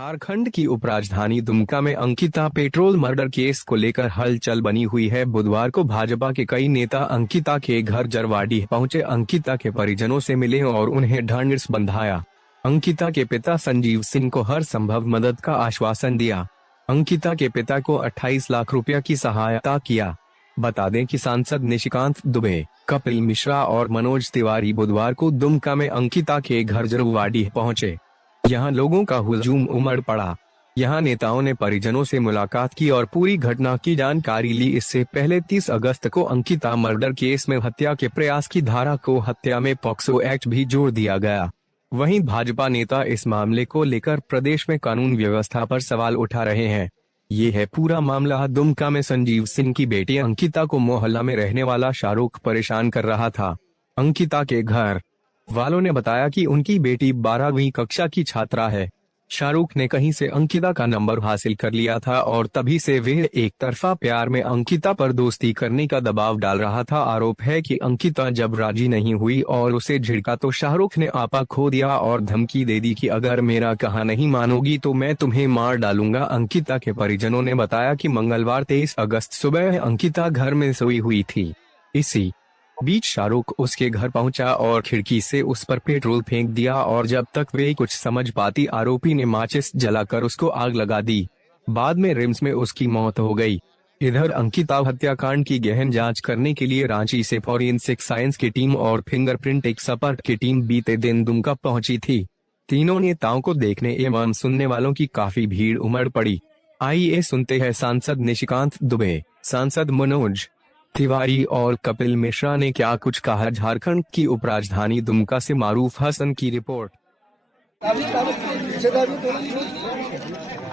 झारखंड की उपराजधानी दुमका में अंकिता पेट्रोल मर्डर केस को लेकर हलचल बनी हुई है। बुधवार को भाजपा के कई नेता अंकिता के घर जरवाडीह पहुंचे, अंकिता के परिजनों से मिले और उन्हें ढांढस बंधाया। अंकिता के पिता संजीव सिंह को हर संभव मदद का आश्वासन दिया। अंकिता के पिता को 28 लाख रुपया की सहायता किया। बता दें कि सांसद निशिकांत दुबे, कपिल मिश्रा और मनोज तिवारी बुधवार को दुमका में अंकिता के घर जरवाडीह पहुंचे। यहाँ लोगों का हुजूम उमड़ पड़ा। यहाँ नेताओं ने परिजनों से मुलाकात की और पूरी घटना की जानकारी ली। इससे पहले 30 अगस्त को अंकिता मर्डर केस में हत्या के प्रयास की धारा को हत्या में पॉक्सो एक्ट भी जोड़ दिया गया। वहीं भाजपा नेता इस मामले को लेकर प्रदेश में कानून व्यवस्था पर सवाल उठा रहे हैं। ये है पूरा मामला। दुमका में संजीव सिंह की बेटी अंकिता को मोहल्ला में रहने वाला शाहरुख परेशान कर रहा था। अंकिता के घर वालों ने बताया कि उनकी बेटी 12वीं कक्षा की छात्रा है। शाहरुख ने कहीं से अंकिता का नंबर हासिल कर लिया था और तभी से वे एक तरफा प्यार में अंकिता पर दोस्ती करने का दबाव डाल रहा था। आरोप है कि अंकिता जब राजी नहीं हुई और उसे झिड़का तो शाहरुख ने आपा खो दिया और धमकी दे दी कि अगर मेरा कहा नहीं मानोगी तो मैं तुम्हें मार डालूंगा। अंकिता के परिजनों ने बताया कि मंगलवार 23 अगस्त सुबह अंकिता घर में सोई हुई थी। इसी बीच शाहरुख उसके घर पहुंचा और खिड़की से उस पर पेट्रोल फेंक दिया और जब तक वे कुछ समझ पाती आरोपी ने माचिस जलाकर उसको आग लगा दी। बाद में रिम्स में उसकी मौत हो गई। इधर अंकिता हत्याकांड की गहन जांच करने के लिए रांची से फॉरेंसिक साइंस की टीम और फिंगरप्रिंट एक्सपर्ट की टीम बीते दिन दुमका पहुंची थी। तीनों नेताओं को देखने एवं सुनने वालों की काफी भीड़ उमड़ पड़ी। आइए सुनते हैं सांसद निशिकांत दुबे, सांसद मनोज तिवारी और कपिल मिश्रा ने क्या कुछ कहा। झारखंड की उपराजधानी दुमका से मारूफ हसन की रिपोर्ट।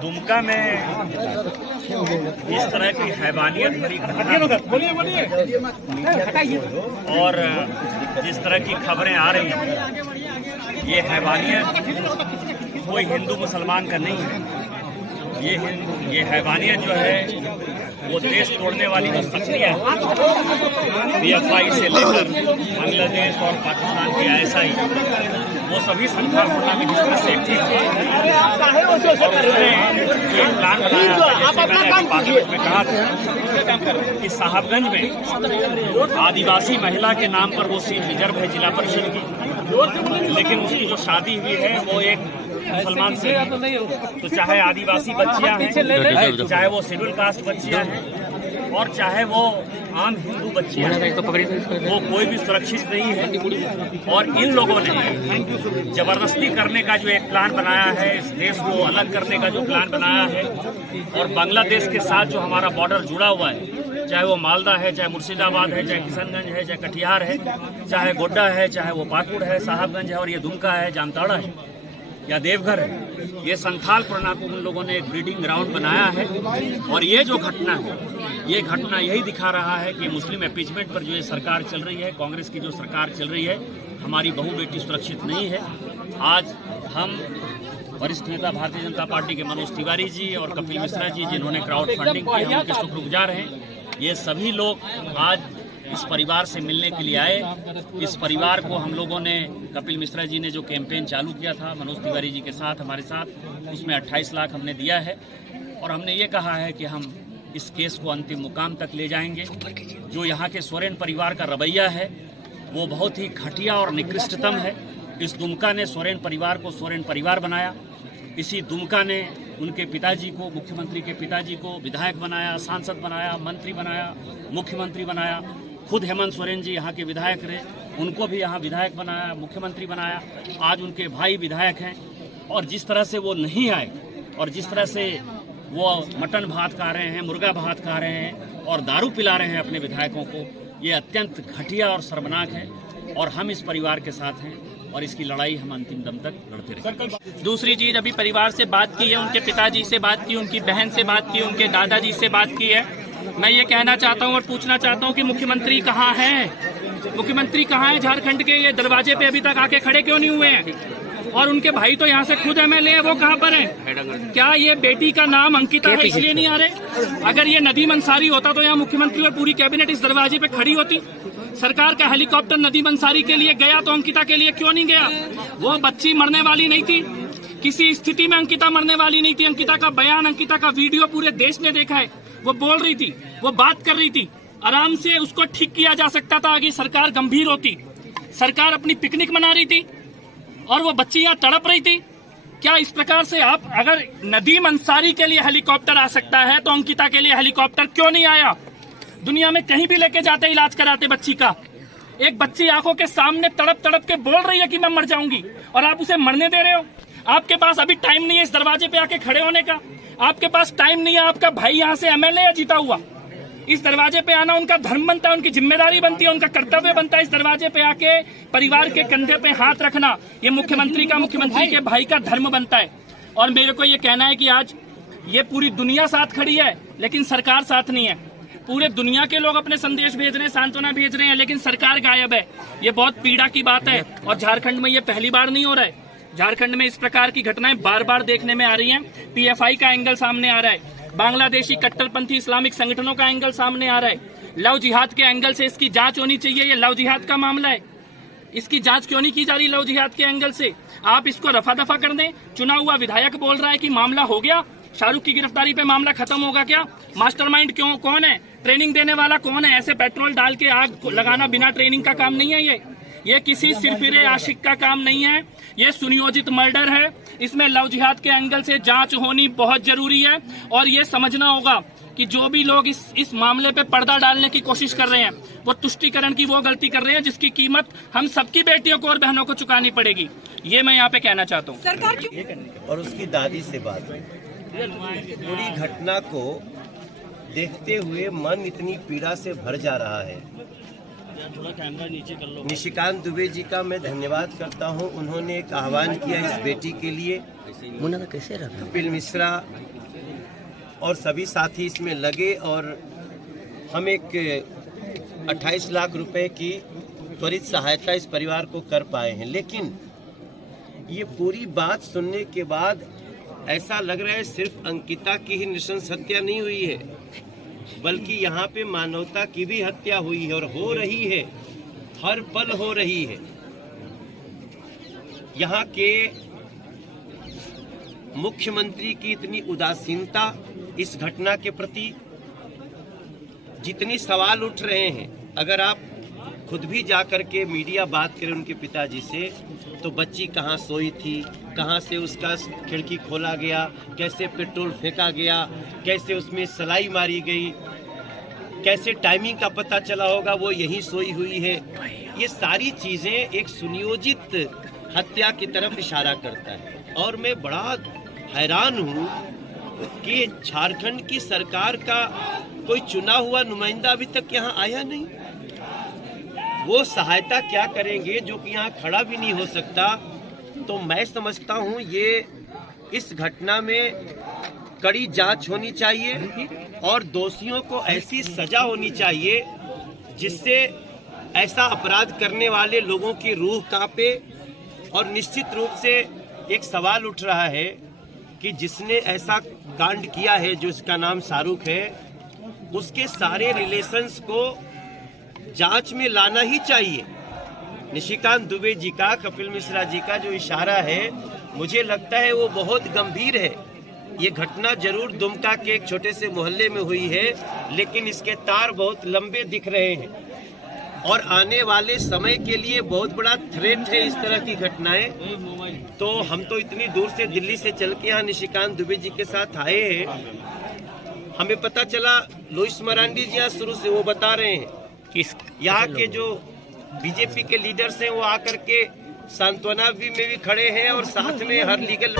दुमका में इस तरह की हैवानियत भरी घटना और जिस तरह की खबरें आ रही हैं, ये हैवानियत कोई हिंदू मुसलमान का नहीं है। ये हैवानियत जो है वो देश तोड़ने वाली जो शक्तियाँ PFI से लेकर बांग्लादेश और पाकिस्तान की ISI, वो सभी संथाल होना की जिसमें से ठीक है। और उसने एक प्लान बनाया, जैसे मैंने पार्लियामेंट में कहा था कि साहबगंज में आदिवासी महिला के नाम पर वो सीट रिजर्व है जिला परिषद की, लेकिन उसकी जो शादी हुई है वो एक मुसलमान से, तो चाहे आदिवासी बच्चियां हैं, चाहे वो शेड्यूल कास्ट बच्चियां हैं और चाहे वो आम हिंदू बच्चियां हैं, वो कोई भी सुरक्षित नहीं है। और इन लोगों ने जबरदस्ती करने का जो एक प्लान बनाया है, इस देश को अलग करने का जो प्लान बनाया है, और बांग्लादेश के साथ जो हमारा बॉर्डर जुड़ा हुआ है, चाहे वो मालदा है, चाहे मुर्शिदाबाद है, चाहे किशनगंज है, चाहे कटिहार है, चाहे गोड्डा है, चाहे वो पाकुड़ है, साहबगंज है, और ये दुमका है, जामताड़ा है या देवघर है, ये संथाल पुराना को उन लोगों ने एक ब्रीडिंग ग्राउंड बनाया है। और ये जो घटना है, ये घटना यही दिखा रहा है कि मुस्लिम अपीजमेंट पर जो ये सरकार चल रही है, कांग्रेस की जो सरकार चल रही है, हमारी बहू बेटी सुरक्षित नहीं है। आज हम वरिष्ठ नेता भारतीय जनता पार्टी के मनोज तिवारी जी और कपिल मिश्रा जी, जिन्होंने क्राउड फंडिंग की, हम उनके शुक्रगुजार हैं। ये सभी लोग आज इस परिवार से मिलने के लिए आए। इस परिवार को हम लोगों ने, कपिल मिश्रा जी ने जो कैंपेन चालू किया था मनोज तिवारी जी के साथ, हमारे साथ, उसमें 28 लाख हमने दिया है और हमने ये कहा है कि हम इस केस को अंतिम मुकाम तक ले जाएंगे। जो यहाँ के सोरेन परिवार का रवैया है वो बहुत ही घटिया और निकृष्टतम है। इस दुमका ने सोरेन परिवार को सोरेन परिवार बनाया। इसी दुमका ने उनके पिताजी को, मुख्यमंत्री के पिताजी को विधायक बनाया, सांसद बनाया, मंत्री बनाया, मुख्यमंत्री बनाया। खुद हेमंत सोरेन जी यहाँ के विधायक रहे, उनको भी यहाँ विधायक बनाया, मुख्यमंत्री बनाया। आज उनके भाई विधायक हैं और जिस तरह से वो नहीं आए और जिस तरह से वो मटन भात खा रहे हैं, मुर्गा भात खा रहे हैं और दारू पिला रहे हैं अपने विधायकों को, ये अत्यंत घटिया और शर्मनाक है। और हम इस परिवार के साथ हैं और इसकी लड़ाई हम अंतिम दम तक लड़ते रहेंगे। दूसरी चीज, अभी परिवार से बात की है, उनके पिताजी से बात की, उनकी बहन से बात की, उनके दादाजी से बात की है। मैं ये कहना चाहता हूँ और पूछना चाहता हूँ कि मुख्यमंत्री कहाँ हैं? मुख्यमंत्री कहाँ हैं झारखंड के? ये दरवाजे पे अभी तक आके खड़े क्यों नहीं हुए हैं? और उनके भाई तो यहाँ से खुद MLA है, वो कहाँ पर हैं? क्या ये बेटी का नाम अंकिता है इसलिए नहीं आ रहे? अगर ये नदीम अंसारी होता तो यहाँ मुख्यमंत्री और पूरी कैबिनेट इस दरवाजे पे खड़ी होती। सरकार का हेलीकॉप्टर नदीम अंसारी के लिए गया तो अंकिता के लिए क्यों नहीं गया? वो बच्ची मरने वाली नहीं थी। किसी स्थिति में अंकिता मरने वाली नहीं थी। अंकिता का बयान, अंकिता का वीडियो पूरे देश ने देखा है। वो बोल रही थी, वो बात कर रही थी, आराम से उसको ठीक किया जा सकता था। आगे सरकार गंभीर होती, सरकार अपनी पिकनिक मना रही थी और वो बच्ची यहाँ तड़प रही थी। क्या इस प्रकार से आप, अगर नदीम अंसारी के लिए हेलीकॉप्टर आ सकता है तो अंकिता के लिए हेलीकॉप्टर क्यों नहीं आया? दुनिया में कहीं भी लेके जाते, इलाज कराते बच्ची का। एक बच्ची आंखों के सामने तड़प तड़प के बोल रही है कि मैं मर जाऊंगी और आप उसे मरने दे रहे हो। आपके पास अभी टाइम नहीं है इस दरवाजे पे आके खड़े होने का, आपके पास टाइम नहीं है। आपका भाई यहाँ से एमएलए है जीता हुआ, इस दरवाजे पे आना उनका धर्म बनता है, उनकी जिम्मेदारी बनती है, उनका कर्तव्य बनता है। इस दरवाजे पे आके परिवार के कंधे पे हाथ रखना ये मुख्यमंत्री के भाई का धर्म बनता है। और मेरे को ये कहना है कि आज ये पूरी दुनिया साथ खड़ी है लेकिन सरकार साथ नहीं है। पूरे दुनिया के लोग अपने संदेश भेज रहे हैं, सांत्वना भेज रहे हैं, लेकिन सरकार गायब है। ये बहुत पीड़ा की बात है और झारखंड में ये पहली बार नहीं हो रहा है। झारखंड में इस प्रकार की घटनाएं बार बार देखने में आ रही हैं। पीएफआई का एंगल सामने आ रहा है, बांग्लादेशी कट्टरपंथी इस्लामिक संगठनों का एंगल सामने आ रहा है, लव जिहाद के एंगल से इसकी जांच होनी चाहिए। ये लव जिहाद का मामला है, इसकी जांच क्यों नहीं की जा रही लव जिहाद के एंगल से? आप इसको रफा दफा कर दें। चुना हुआ विधायक बोल रहा है कि मामला हो गया, शाहरुख की गिरफ्तारी पे मामला खत्म होगा क्या? मास्टरमाइंड कौन है? ट्रेनिंग देने वाला कौन है? ऐसे पेट्रोल डाल के आग लगाना बिना ट्रेनिंग का काम नहीं है। ये किसी सिरफिरे आशिक का काम नहीं है, ये सुनियोजित मर्डर है। इसमें लव जिहाद के एंगल से जांच होनी बहुत जरूरी है और ये समझना होगा कि जो भी लोग इस मामले पे पर्दा डालने की कोशिश कर रहे हैं वो तुष्टीकरण की वो गलती कर रहे हैं जिसकी कीमत हम सबकी बेटियों को और बहनों को चुकानी पड़ेगी। ये मैं यहाँ पे कहना चाहता हूँ। सरकार क्यों? और उसकी दादी से बात हुई। पूरी घटना को देखते हुए मन इतनी पीड़ा से भर जा रहा है। निशिकांत दुबे जी का मैं धन्यवाद करता हूं। उन्होंने एक आह्वान किया इस बेटी के लिए। कपिल मिश्रा और सभी साथी इसमें लगे और हम एक 28 लाख रुपए की त्वरित सहायता इस परिवार को कर पाए हैं। लेकिन ये पूरी बात सुनने के बाद ऐसा लग रहा है सिर्फ अंकिता की ही नृशंस हत्या नहीं हुई है, बल्कि यहाँ पे मानवता की भी हत्या हुई है और हो रही है, हर पल हो रही है। यहाँ के मुख्यमंत्री की इतनी उदासीनता इस घटना के प्रति, जितनी सवाल उठ रहे हैं, अगर आप खुद भी जाकर के मीडिया बात करें उनके पिताजी से तो बच्ची कहाँ सोई थी, कहाँ से उसका खिड़की खोला गया, कैसे पेट्रोल फेंका गया, कैसे उसमें सलाई मारी गई, कैसे टाइमिंग का पता चला होगा वो यहीं सोई हुई है। ये सारी चीजें एक सुनियोजित हत्या की तरफ इशारा करता है। और मैं बड़ा हैरान हूँ कि झारखंड की सरकार का कोई चुना हुआ नुमाइंदा अभी तक यहाँ आया नहीं। वो सहायता क्या करेंगे जो कि यहाँ खड़ा भी नहीं हो सकता। तो मैं समझता हूँ ये इस घटना में कड़ी जांच होनी चाहिए और दोषियों को ऐसी सजा होनी चाहिए जिससे ऐसा अपराध करने वाले लोगों की रूह कांपे। और निश्चित रूप से एक सवाल उठ रहा है कि जिसने ऐसा कांड किया है, जो इसका नाम शाहरुख है, उसके सारे रिलेशंस को जांच में लाना ही चाहिए। निशिकांत दुबे जी का, कपिल मिश्रा जी का जो इशारा है, मुझे लगता है वो बहुत गंभीर है। ये घटना जरूर दुमका के एक छोटे से मोहल्ले में हुई है, लेकिन इसके तार बहुत लंबे दिख रहे हैं और आने वाले समय के लिए बहुत बड़ा थ्रेट है इस तरह की घटनाएं। तो हम तो इतनी दूर से दिल्ली से चल के यहाँ निशिकांत दुबे जी के साथ आए हैं। हमें पता चला लुइस मरांडी जी यहाँ शुरू से वो बता रहे हैं कि यहाँ के जो बीजेपी के लीडर्स हैं वो आकर के सांत्वना में भी खड़े हैं और साथ में हर लीगल